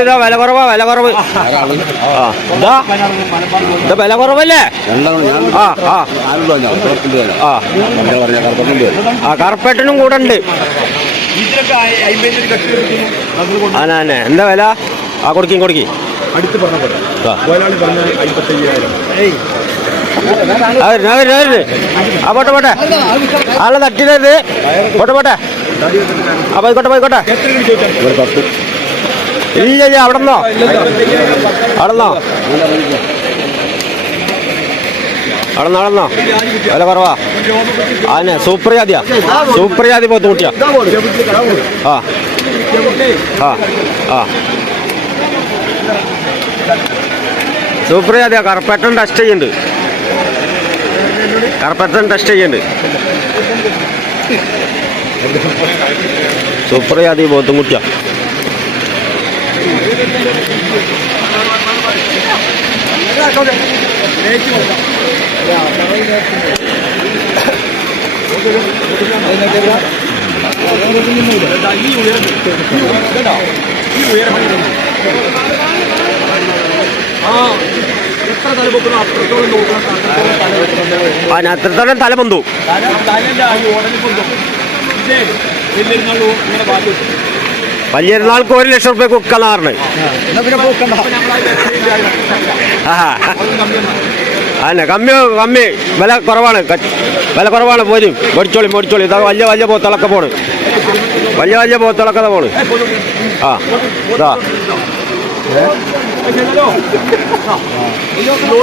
വില കുറവാ, വില കുറവ്. വില കുറവല്ലേ? കറുപ്പേട്ടനും കൂടെ ഉണ്ട്. ആനെ എന്താ വില? കൊടുക്കി പോട്ടെ ആളെ തട്ടിടരുത്. പോട്ടെ പോയിക്കോട്ടെ. ഇല്ല അവിടെന്നോ വില കുറവാ. ആനെ സൂപ്പർ ജാതി പോത്ത് കുട്ടിയാ. സൂപ്പർ ജാതിയാ. കറുപ്പേട്ടൻ ടെസ്റ്റ് ചെയ്യുന്നുണ്ട്. സൂപ്പർ ജാതി പോത്തും കുട്ടിയാ. അത്രത്തോളം തല പൊന്തു. വലിയൊരുനാൾക്ക് 1 ലക്ഷം റുപ്യ കുക്കണാറിന്. അല്ല കമ്മി വില കുറവാണ്. പോരും മേടിച്ചോളി. ഇതാ വലിയ പോത്തുകളൊക്കെ പോണ്. വലിയ പോത്തുകളൊക്കെ പോണ്.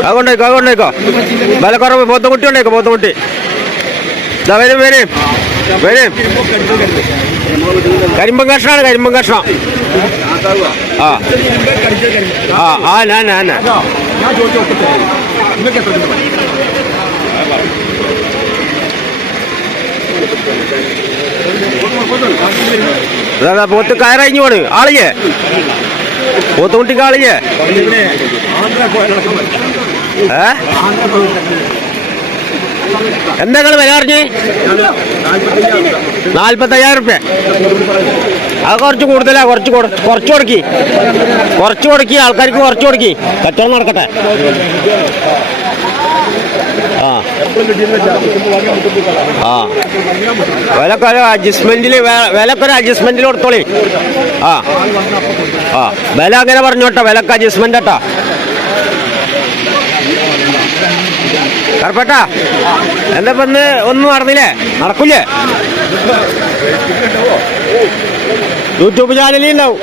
അതുകൊണ്ടേക്കോ വില കുറവ്. പോത്തുകുട്ടി ഉണ്ടേക്കോ. പോത്തുകുട്ടി വരും. കരിമ്പൻ കഷ്ണമാണ്. പോത്ത് കയറഞ്ഞു പോണ്. ആളിയേ പോത്തുകുട്ടിക്ക് ആളിയേ. എന്താ വില പറഞ്ഞ്? 45,000 റുപ്യ. അത് കുറച്ച് കൂടുതലാ. കുറച്ച് കൊടുക്കി ആൾക്കാർക്ക് കുറച്ച് കൊടുക്കി. കച്ചവടം നടക്കട്ടെ. വിലക്കൊരു അഡ്ജസ്റ്റ്മെന്റിൽ കൊടുത്തോളി. വില അങ്ങനെ പറഞ്ഞോട്ടെ. വിലക്ക് അഡ്ജസ്റ്റ്മെന്റ് കേട്ടാ. കറുപ്പേട്ടാ എന്താ ഇന്ന് ഒന്നും നടക്കൂലേ? യൂട്യൂബ് ചാനലിൽ ഉണ്ടാവും.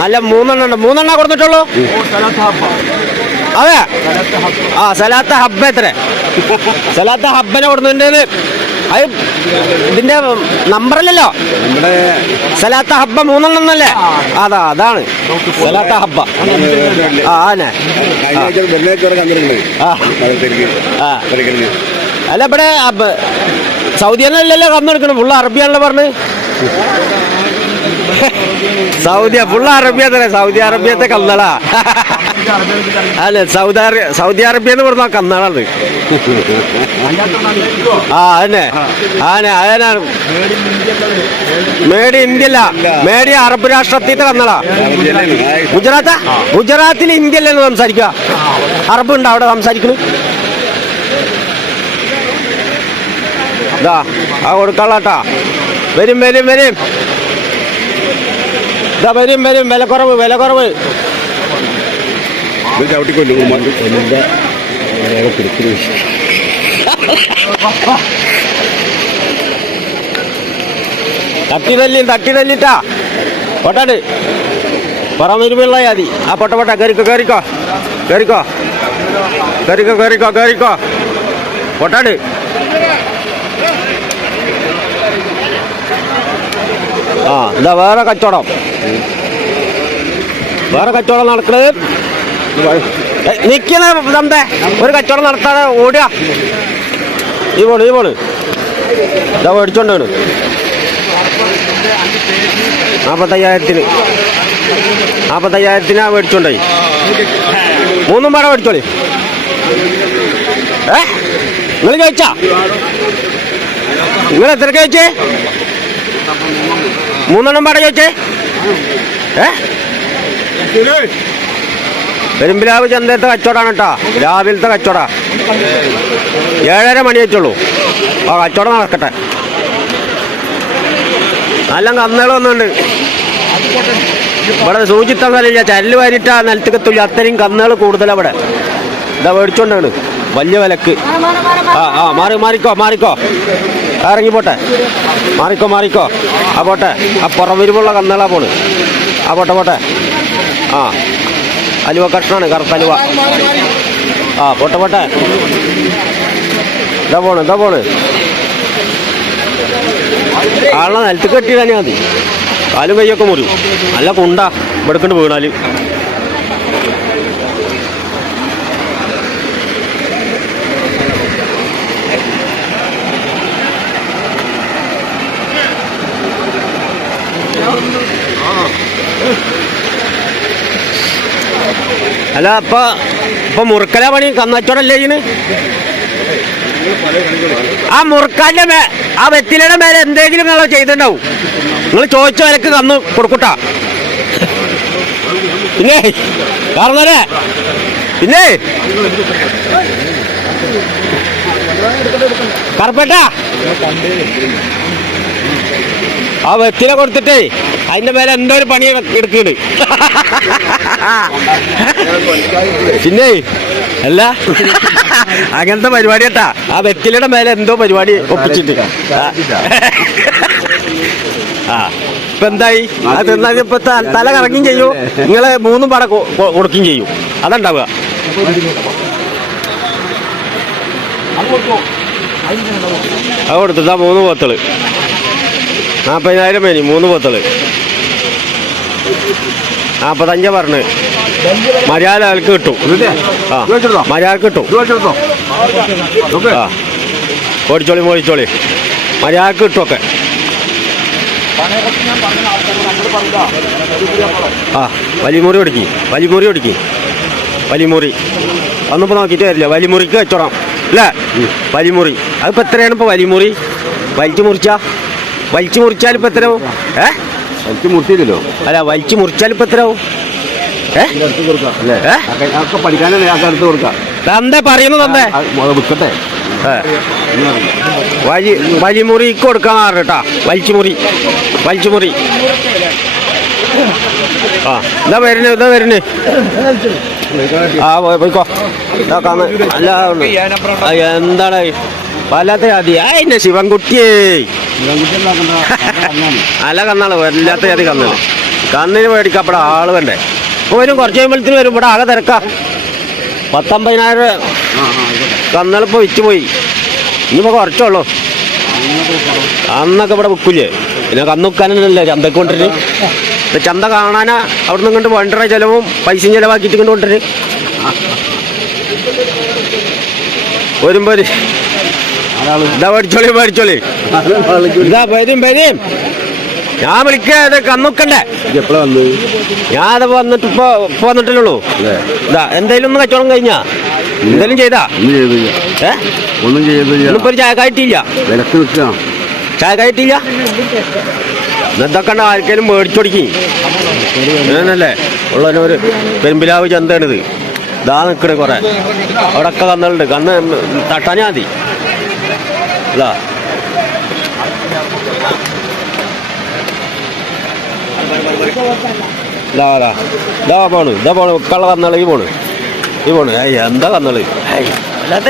നല്ല 3 കൊടുത്തിട്ടുള്ളൂ. അതെ സലാത്ത ഹബ്ബ. എത്ര സലാത്ത ഹബ്ബനെ കൊടുത്തിട്ടുണ്ട്? അത് ഇതിന്റെ നമ്പറല്ലല്ലോ. സലാത്ത ഹബ്ബ 3 എന്നല്ലേ? അതാണ് സലാത്ത ഹബ്ബ. അല്ല ഇവിടെ സൗദിയല്ലല്ലോ കന്നെടുക്കണം. ഫുള്ള് അറബിയാണല്ലോ പറഞ്ഞ്. ഫുള്ള് അറബിയ തന്നെ. സൗദി അറേബ്യത്തെ കന്നളാ. അല്ലെ സൗദി അറേബ്യെന്ന് പറഞ്ഞ കന്നളത്. അതിനാണ് മേഡ് ഇന്ത്യല്ല. മേഡ് അറബ് രാഷ്ട്രത്തിത്തെ കന്നളാ. ഗുജറാത്തിൽ ഇന്ത്യല്ലെന്ന് സംസാരിക്കുക. അറബ് ഉണ്ടോ അവിടെ സംസാരിക്കുന്നു? കൊടുക്കാളാട്ടാ. വരും. വില കുറവ്. തട്ടിതല്ലിട്ടാ പൊട്ടാട് പറമിരുമുള്ള മതി. പൊട്ട കേറിക്കോ പൊട്ടാട്. ഇതാ വേറെ കച്ചവടം നടക്കുന്നത്. നിൽക്കുന്ന തന്തേ ഒരു കച്ചവടം നടത്താതെ ഓടുക. ഈ പോണ് ഇതാ മേടിച്ചോണ്ടാണ്. 45,000 മേടിച്ചോണ്ടായി. 3 പാട മേടിച്ചോളി. നിങ്ങൾ കഴിച്ചാ? നിങ്ങൾ എത്ര കഴിച്ചേ? മൂന്നെണ്ണം പാടെ ചോദിച്ചേ. പെരുമ്പിലാവ് ചന്തത്തെ കച്ചവടമാണ് കേട്ടോ. രാവിലത്തെ കച്ചവട 7:30 മണി വെച്ചുള്ളൂ. ആ കച്ചവടം നടക്കട്ടെ. നല്ല കന്നുകൾ വന്നുണ്ട് ഇവിടെ. സൂചിത്താൻ സ്ഥലമില്ല, ചരല് വാരിട്ടാ നിലത്തേക്ക് എത്തില്ല. അത്രയും കന്നുകൾ കൂടുതലാണ് ഇവിടെ. ഇതാ മേടിച്ചോണ്ടാണ് വലിയ വിലക്ക്. മാറിക്കോ ഇറങ്ങി പോട്ടെ. മാറിക്കോ. ആ പോട്ടെ. ആ പുറവിരിവുള്ള കന്നുകളാ പോണ്. ആ പോട്ടെ. ആ അലുവ കഷ്ണാണ്, കറുത്ത അലുവ. ആ പോട്ടെ. ഇതാ പോണ്. ആളെ നിലത്ത് കെട്ടിയിടാൻ മതി. കാലും കൈയൊക്കെ മുറിയും. നല്ല കുണ്ടാ ഇവിടെക്കൊണ്ട് വീണാല്. അല്ല ഇപ്പൊ മുറുക്കല പണി കന്നച്ചോടല്ലേ ഇതിന്? ആ മുറുക്കാന്റെ ആ വെറ്റിലയുടെ മേലെ എന്തെങ്കിലും നിങ്ങൾ ചെയ്തിട്ടുണ്ടാവും. നിങ്ങൾ ചോദിച്ച വിലക്ക് കന്ന് കൊടുക്കൂട്ടാ. പിന്നെ പറഞ്ഞേ പിന്നെ കറുപ്പേട്ടാ ആ വെറ്റില കൊടുത്തിട്ടേ അതിന്റെ മേലെ എന്തോ ഒരു പണി എടുക്കുന്നുണ്ട്. പിന്നെ അല്ല അങ്ങനത്തെ പരിപാടി കേട്ടാ. ആ വെറ്റിലയുടെ മേലെ എന്തോ പരിപാടി ഒപ്പിച്ചിട്ട്. ആ ഇപ്പൊ എന്തായി? അത് ഇപ്പൊ തല കറങ്ങുകയും ചെയ്യൂ. നിങ്ങള് 3 പട കൊടുക്കുകയും ചെയ്യും. അതുണ്ടാവുക. അത് കൊടുത്തിട്ടാ 3 പോത്തള് 40,000 മേനി. 3 പോത്തള് 45 പറഞ്ഞ്. മര്യാദക്ക് കിട്ടും. മര്യാദക്ക് കിട്ടും. ഓടിച്ചോളി മര്യാദക്ക് കിട്ടും ഒക്കെ. ആ വലിമുറി ഒന്നിപ്പോ നോക്കിയിട്ട് വരില്ല. വലിമുറിക്ക് വെച്ചോടാം അല്ലേ? വലിമുറി അതിപ്പോ എത്രയാണ് ഇപ്പൊ? വലിമുറി വലിച്ചു മുറിച്ചാൽ ഇപ്പൊ എത്രയാവും? വലിച്ചു മുറിച്ചില്ലല്ലോ. അല്ല വലിച്ചു മുറിച്ചാൽ ഇപ്പൊ എത്രയാവും? എന്താ പറയുന്നത്? തന്നെ വലിമുറിക്ക് കൊടുക്കാൻ കേട്ടാ. വലിച്ചുമുറി. ആ ഇതാ വരുന്നേ. ആ പോയിക്കോ. അല്ല എന്താണ് വല്ലാത്ത ജാതി? എന്നെ ശിവൻകുട്ടിയേ അല്ല കന്നാള് വല്ലാത്ത ജാതി കന്നിന് മേടിക്കപ്പെടാ ആള് വേണ്ടേ. ഇപ്പൊ വരും, കുറച്ച് കഴിയുമ്പോഴത്തേന് വരും. ഇവിടെ ആകെ തിരക്കാ. 19,000 കന്നുകളിപ്പോ വിറ്റ് പോയി. ഇനിയിപ്പോ കുറച്ചുള്ളൂ. അന്നൊക്കെ ഇവിടെ വിൽക്കൂലേ? പിന്നെ കന്നുക്കാനല്ലേ ചന്തക്ക് കൊണ്ടിട്ട്. ചന്ത കാണാനാ അവിടെ നിന്ന് കൊണ്ട് വണ്ടറ ചെലവും പൈസയും ചെലവാക്കിയിട്ട് കൊണ്ട് കൊണ്ടിട്ട് വരുമ്പോ ഇതാ മേടിച്ചോളി. ഇതാ വരും. ഞാൻ വിളിക്കാതെ കന്നുക്കണ്ടേ? ഞാനത് വന്നിട്ട് ഇപ്പൊ വന്നിട്ടില്ലുള്ളൂ. ഇതാ എന്തേലും ഒന്ന് കച്ചവടം കഴിഞ്ഞാ എന്തേലും ചെയ്താ? ഒന്നും ചെയ്തില്ല. ഇപ്പൊ ഒരു ചായ കായിട്ടില്ല. ഇതൊക്കെ ആർക്കേലും മേടിച്ചൊടുക്കി അങ്ങനല്ലേ ഉള്ളതിനൊരു. പെരുമ്പിലാവ് ചന്തയാണിത്. ഇതാ നിൽക്കണേ കുറെ. അവിടെ ഒക്കെ കന്നുകളുണ്ട്. കന്ന് തട്ടാഞ്ഞാ മതി. ഇതാ പോണ്. കള്ള കന്നുകൾ ഈ പോണ്. എന്താ കന്നുകൾ അല്ലാത്ത